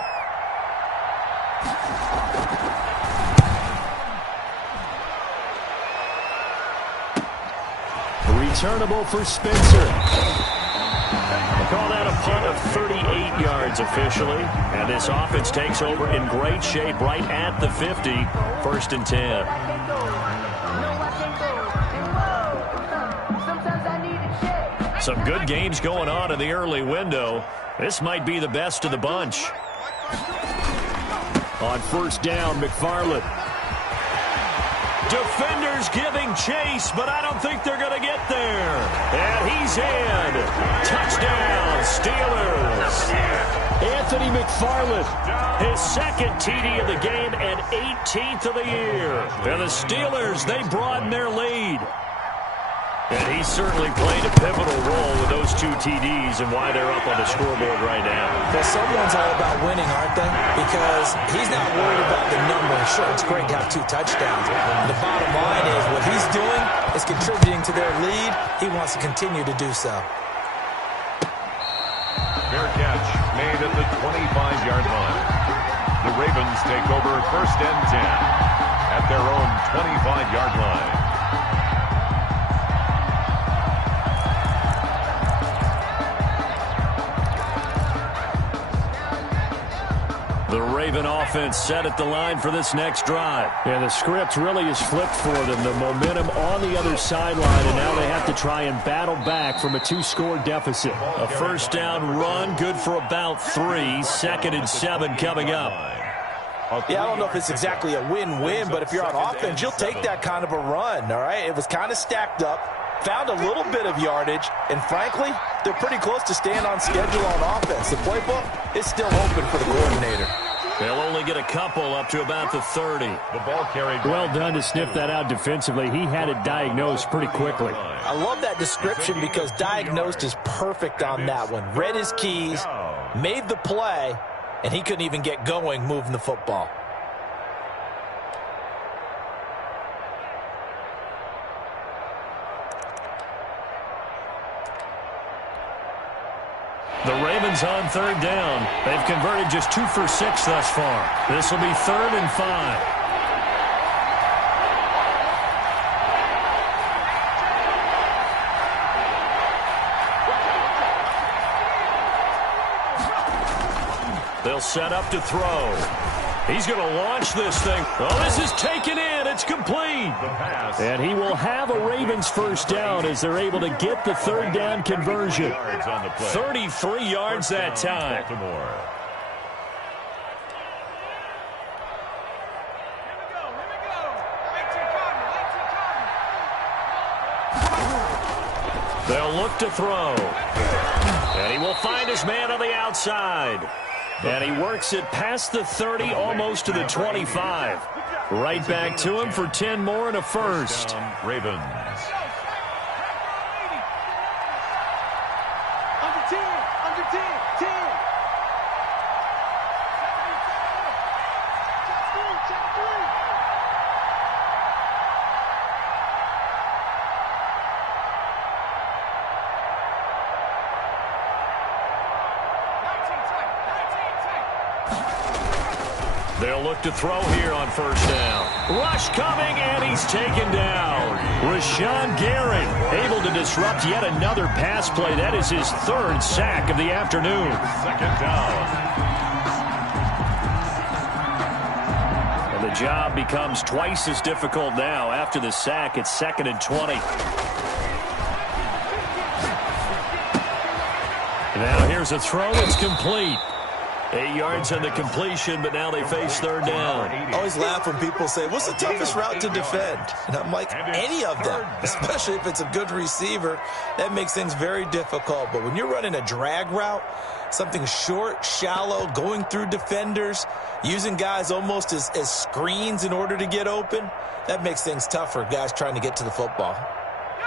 Returnable for Spencer. Call that a punt of 38 yards officially. And this offense takes over in great shape right at the 50. 1st and 10. Some good games going on in the early window. This might be the best of the bunch. On 1st down, McFarland. Defenders giving chase, but I don't think they're going to get there. And he's in. Touchdown, Steelers. Anthony McFarland, his 2nd TD of the game and 18th of the year. And the Steelers, they broaden their lead. And he certainly played a pivotal role with those 2 TDs and why they're up on the scoreboard right now. Well, someone's all about winning, aren't they? Because he's not worried about the number. Sure, it's great to have 2 touchdowns. The bottom line is what he's doing is contributing to their lead. He wants to continue to do so. Fair catch made at the 25-yard line. The Ravens take over 1st and 10 at their own 25-yard line. The Raven offense set at the line for this next drive. And the script really is flipped for them. The momentum on the other sideline, and now they have to try and battle back from a 2-score deficit. A 1st down run, good for about 3. 2nd and 7 coming up. Yeah, I don't know if it's exactly a win-win, but if you're on offense, you'll take that kind of a run, all right? It was kind of stacked up, found a little bit of yardage, and frankly, they're pretty close to staying on schedule on offense. The playbook is still open for the coordinator. They'll only get a couple up to about the 30. The ball carried. Well done to sniff that out defensively. He had it diagnosed pretty quickly. I love that description because diagnosed is perfect on that one. Read his keys, made the play, and he couldn't even get going moving the football. The Ravens on 3rd down. They've converted just 2 for 6 thus far. This will be 3rd and 5. They'll set up to throw. He's going to launch this thing. Oh, this is taken in. It's complete. And he will have a Ravens 1st down as they're able to get the 3rd down conversion. 33 yards that time. They'll look to throw. And he will find his man on the outside. And he works it past the 30, almost to the 25. Right back to him for 10 more and a first. Ravens. Under 10, under 10, 10. Check three. They'll look to throw here on first down. Rush coming, and he's taken down. Rashawn Gary able to disrupt yet another pass play. That is his third sack of the afternoon. Second down. And the job becomes twice as difficult now. After the sack, it's 2nd and 20. Now here's a throw that's complete. 8 yards on the completion, but now they face third down. I always laugh when people say, what's the toughest route to defend? And I'm like, any of them, especially if it's a good receiver. That makes things very difficult. But when you're running a drag route, something short, shallow, going through defenders, using guys almost as screens in order to get open, that makes things tough for guys trying to get to the football.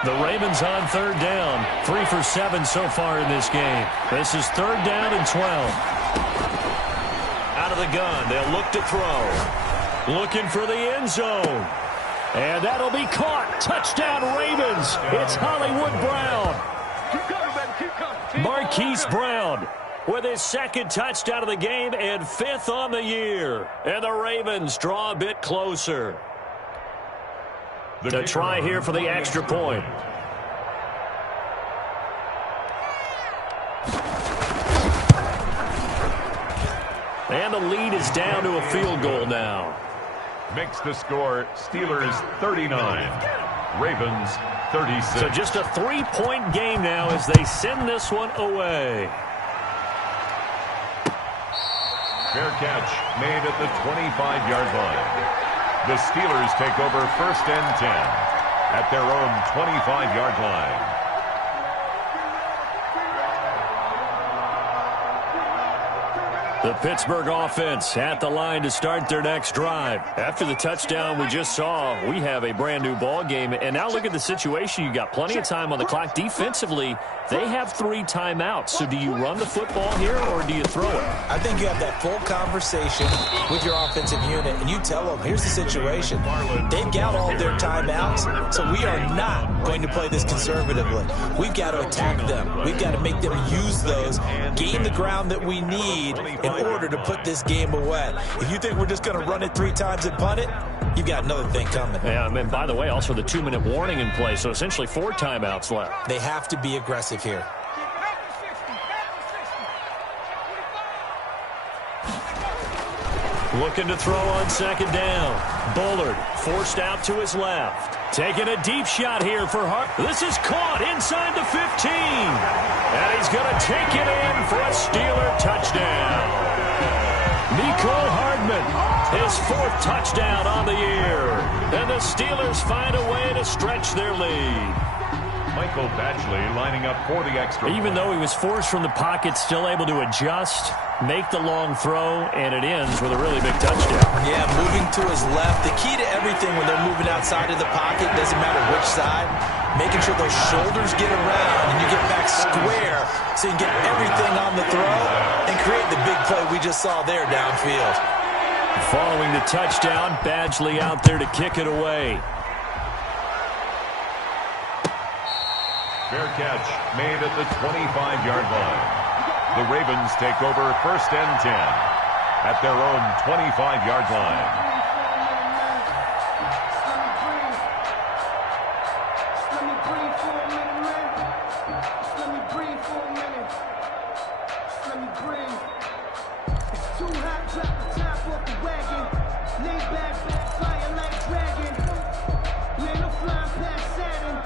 The Ravens on third down. 3 for 7 so far in this game. This is third down and 12. Out of the gun, they'll look to throw. Looking for the end zone. And that'll be caught. Touchdown Ravens. It's Hollywood Brown. Marquise Brown with his second touchdown of the game and 5th on the year. And the Ravens draw a bit closer. To try here for the extra point. And the lead is down to a field goal now. Makes the score Steelers 39, Ravens 36. So just a 3-point game now as they send this one away. Fair catch made at the 25-yard line. The Steelers take over 1st and 10 at their own 25-yard line. The Pittsburgh offense at the line to start their next drive. After the touchdown we just saw, we have a brand new ball game. And now look at the situation. You got plenty of time on the clock. Defensively, they have 3 timeouts. So do you run the football here or do you throw it? I think you have that full conversation with your offensive unit, and you tell them, here's the situation. They've got all their timeouts, so we are not going to play this conservatively. We've got to attack them. We've got to make them use those, gain the ground that we need in order to put this game away. If you think we're just going to run it 3 times and punt it, you've got another thing coming. Yeah, and by the way, also the 2-minute warning in play, so essentially 4 timeouts left. They have to be aggressive here. Looking to throw on second down. Bullard forced out to his left. Taking a deep shot here for Hart. This is caught inside the 15. And he's going to take it in for a Steeler touchdown. Mecole Hardman, his 4th touchdown on the year. And the Steelers find a way to stretch their lead. Michael Badgley lining up for the extra. Even though he was forced from the pocket, still able to adjust, make the long throw, and it ends with a really big touchdown. Yeah, moving to his left. The key to everything when they're moving outside of the pocket, doesn't matter which side, making sure those shoulders get around and you get back square so you can get everything on the throw and create the big play we just saw there downfield. Following the touchdown, Badgley out there to kick it away. Fair catch made at the 25-yard line. The Ravens take over 1st and 10 at their own 25-yard line. Let me breathe for a minute, man. Just let me breathe for a minute. Just let me breathe. It's too hot, drop the top off the wagon. Lay back, fire like dragon. Man, I'm flying past Saturn.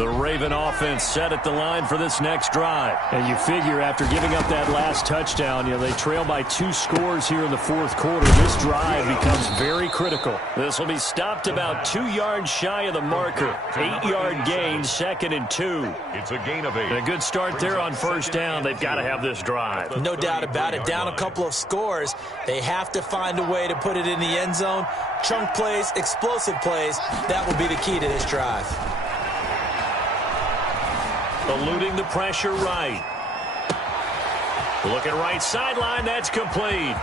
The Raven offense set at the line for this next drive. And you figure after giving up that last touchdown, they trail by 2 scores here in the fourth quarter. This drive becomes very critical. This will be stopped about 2 yards shy of the marker. 8-yard gain, 2nd and 2. It's a gain of 8. A good start there on first down. They've got to have this drive. No doubt about it. Down a couple of scores. They have to find a way to put it in the end zone. Chunk plays, explosive plays. That will be the key to this drive. Eluding the pressure right. Looking right sideline. That's complete.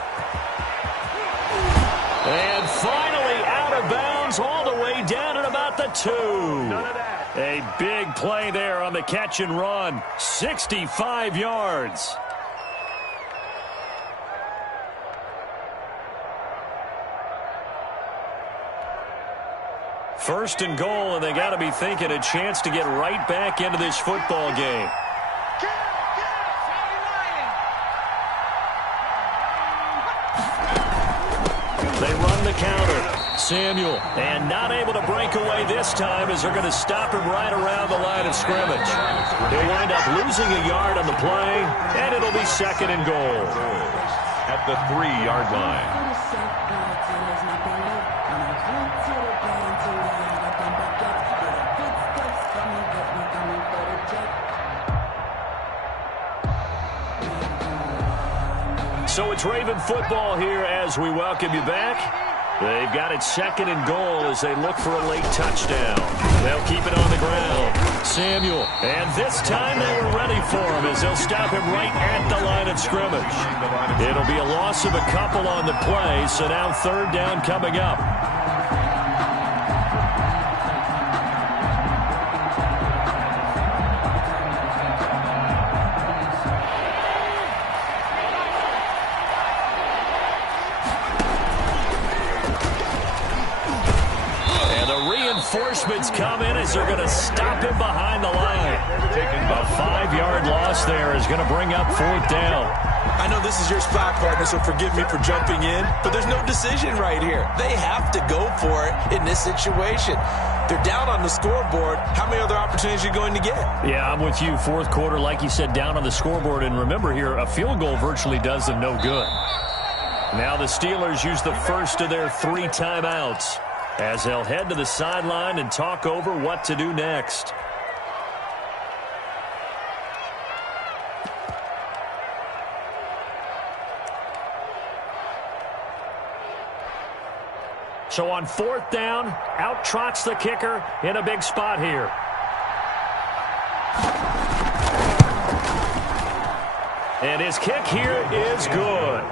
And finally out of bounds all the way down at about the 2. A big play there on the catch and run. 65 yards. First and goal, and they got to be thinking a chance to get right back into this football game. They run the counter. Samuel, and not able to break away this time as they're going to stop him right around the line of scrimmage. He'll wind up losing a yard on the play, and it'll be 2nd and goal. At the 3-yard line. So it's Raven football here as we welcome you back. They've got it 2nd and goal as they look for a late touchdown. They'll keep it on the ground. Samuel, and this time they were ready for him as they'll stop him right at the line of scrimmage. It'll be a loss of a couple on the play, so now 3rd down coming up. Reinforcements come in as they're going to stop him behind the line. A 5-yard loss there is going to bring up 4th down. I know this is your spot, partner, so forgive me for jumping in, but there's no decision right here. They have to go for it in this situation. They're down on the scoreboard. How many other opportunities are you going to get? Yeah, I'm with you. Fourth quarter, like you said, down on the scoreboard. And remember here, a field goal virtually does them no good. Now the Steelers use the first of their 3 timeouts as they'll head to the sideline and talk over what to do next. So on 4th down, out trots the kicker in a big spot here. And his kick here is good.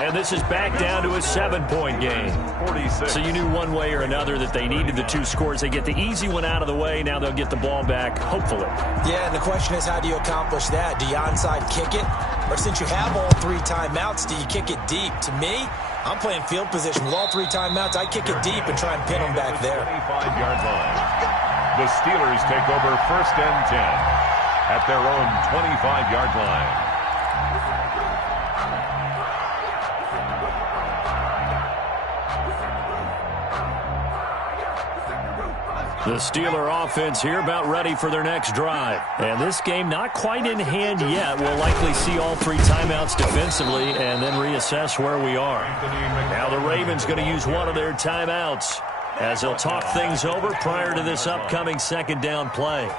And this is back down to a 7-point game. 46. So you knew one way or another that they needed the 2 scores. They get the easy one out of the way. Now they'll get the ball back, hopefully. Yeah, and the question is, how do you accomplish that? Do you onside kick it? Or since you have all 3 timeouts, do you kick it deep? To me, I'm playing field position. With all 3 timeouts, I kick it deep and try and pin them back there. 25-yard line. The Steelers take over 1st and 10 at their own 25-yard line. The Steeler offense here about ready for their next drive. And this game not quite in hand yet. We'll likely see all 3 timeouts defensively and then reassess where we are. Now the Ravens going to use one of their timeouts as they'll talk things over prior to this upcoming 2nd down play.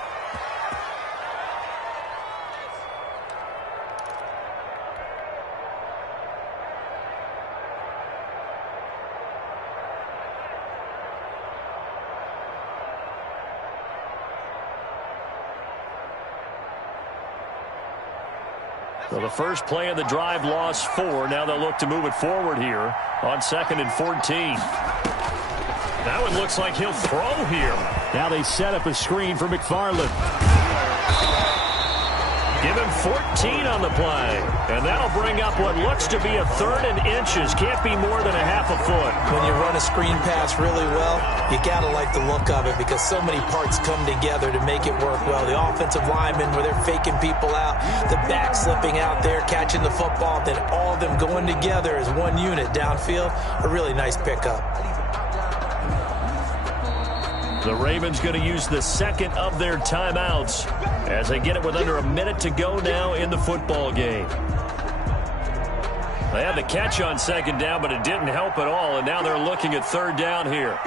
So the first play of the drive lost 4. Now they'll look to move it forward here on 2nd and 14. Now it looks like he'll throw here. Now they set up a screen for McFarland. Give him 14 on the play. And that'll bring up what looks to be a 3rd and inches. Can't be more than a half a foot. When you run a screen pass really well, you got to like the look of it because so many parts come together to make it work well. The offensive linemen, where they're faking people out, the back slipping out there, catching the football, then all of them going together as one unit downfield. A really nice pickup. The Ravens going to use the second of their timeouts as they get it with under a minute to go now in the football game. They had the catch on second down, but it didn't help at all, and now they're looking at third down here.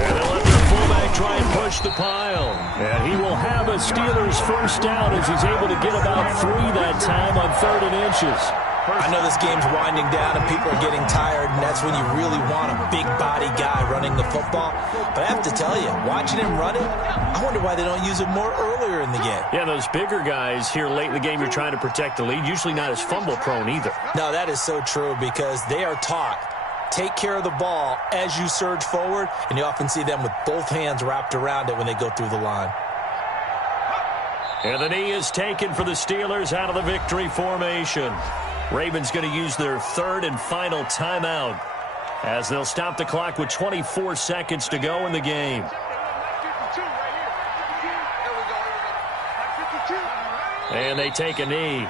And they'll let their fullback try and push the pile. And he will have a Steelers first down as he's able to get about 3 that time on 3rd and inches. I know this game's winding down and people are getting tired, and that's when you really want a big body guy running the football. But I have to tell you, watching him run it, I wonder why they don't use him more earlier in the game. Yeah, those bigger guys here late in the game, you're trying to protect the lead, usually not as fumble prone either. No, that is so true because they are taught, take care of the ball as you surge forward, and you often see them with both hands wrapped around it when they go through the line. And the knee is taken for the Steelers out of the victory formation. Ravens going to use their 3rd and final timeout as they'll stop the clock with 24 seconds to go in the game. And they take a knee.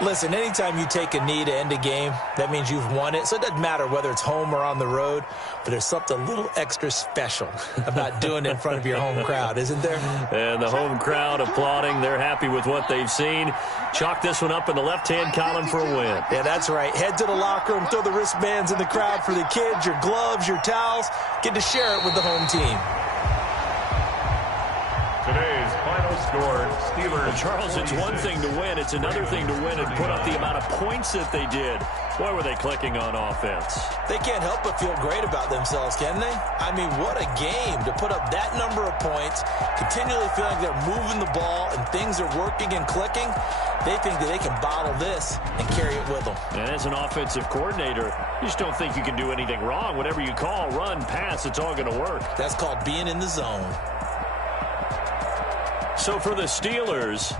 Listen, anytime you take a knee to end a game, that means you've won it. So it doesn't matter whether it's home or on the road, but there's something a little extra special about doing it in front of your home crowd, isn't there? And the home crowd applauding. They're happy with what they've seen. Chalk this one up in the left-hand column for a win. Yeah, that's right. Head to the locker room, throw the wristbands in the crowd for the kids, your gloves, your towels. Get to share it with the home team. Today's final score, Steelers. Charles, it's one thing to win. It's another thing to win and put up the amount of points that they did. Boy, were they clicking on offense. They can't help but feel great about themselves, can they? I mean, what a game to put up that number of points, continually feeling like they're moving the ball and things are working and clicking. They think that they can bottle this and carry it with them. And as an offensive coordinator, you just don't think you can do anything wrong. Whatever you call, run, pass, it's all going to work. That's called being in the zone. So for the Steelers,